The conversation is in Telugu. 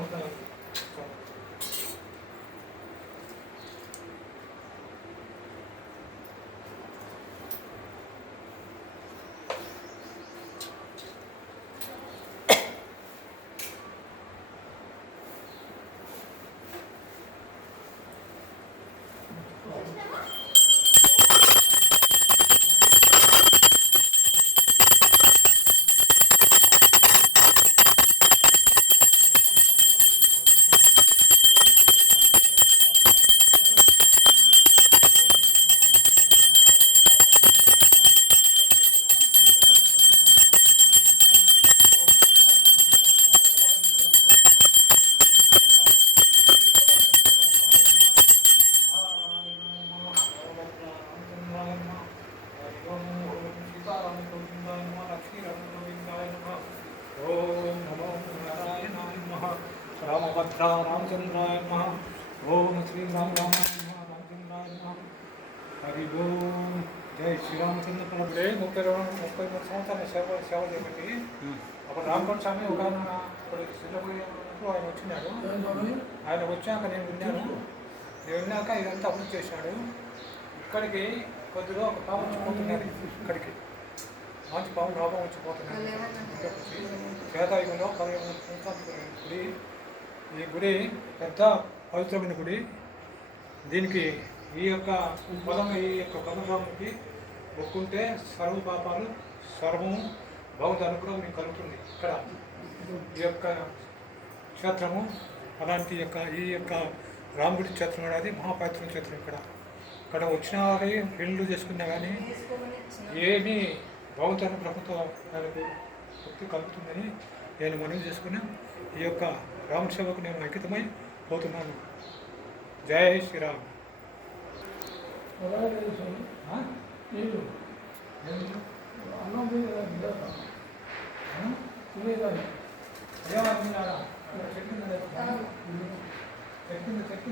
ఉంటాయి. ఓం నమో నారాయణాయ నమః. రామభద్ర రామచంద్రాయ నమః. ఓం శ్రీ రామ రామచంద్రాయ నమః. హరి ఓం. జై శ్రీరామచంద్ర ప్రభుడే 33 సంవత్సరాల సేవ చేపట్టి అప్పుడు రామకోట స్వామి ఒక ఇప్పుడు సిద్ధపోయినప్పుడు ఆయన వచ్చినాడు. ఆయన వచ్చాక నేను విన్నాక ఇదంతా అభివృద్ధి చేశాడు. ఇక్కడికి కొద్దిగా ఒక పాపం వచ్చిపోతున్నది. ఇక్కడికి మంచి పాపం లోపం వచ్చిపోతున్నది. చేతాయుగంలో 15 సంవత్సరాల గుడి. ఈ గుడి పెద్ద పవిత్రమైన గుడి. దీనికి ఈ యొక్క పదరామునికి మొక్కుంటే సర్వ పాపాలు సర్వము భగవద్ అనుగ్రహం మీకు కలుగుతుంది. ఇక్కడ ఈ యొక్క క్షేత్రము అలాంటి ఈ యొక్క రాముడి క్షేత్రం అనేది మహాపవిత్ర క్షేత్రం. ఇక్కడ వచ్చిన వారి పెళ్ళు చేసుకున్నా కానీ ఏమీ భగవద్ అనుగ్రహంతో ఆయనకు శక్తి కలుగుతుందని నేను మనవి చేసుకుని ఈ యొక్క రామ సేవకు నేను అంకితమై పోతున్నాను. జై శ్రీరామ్. చెప్పింది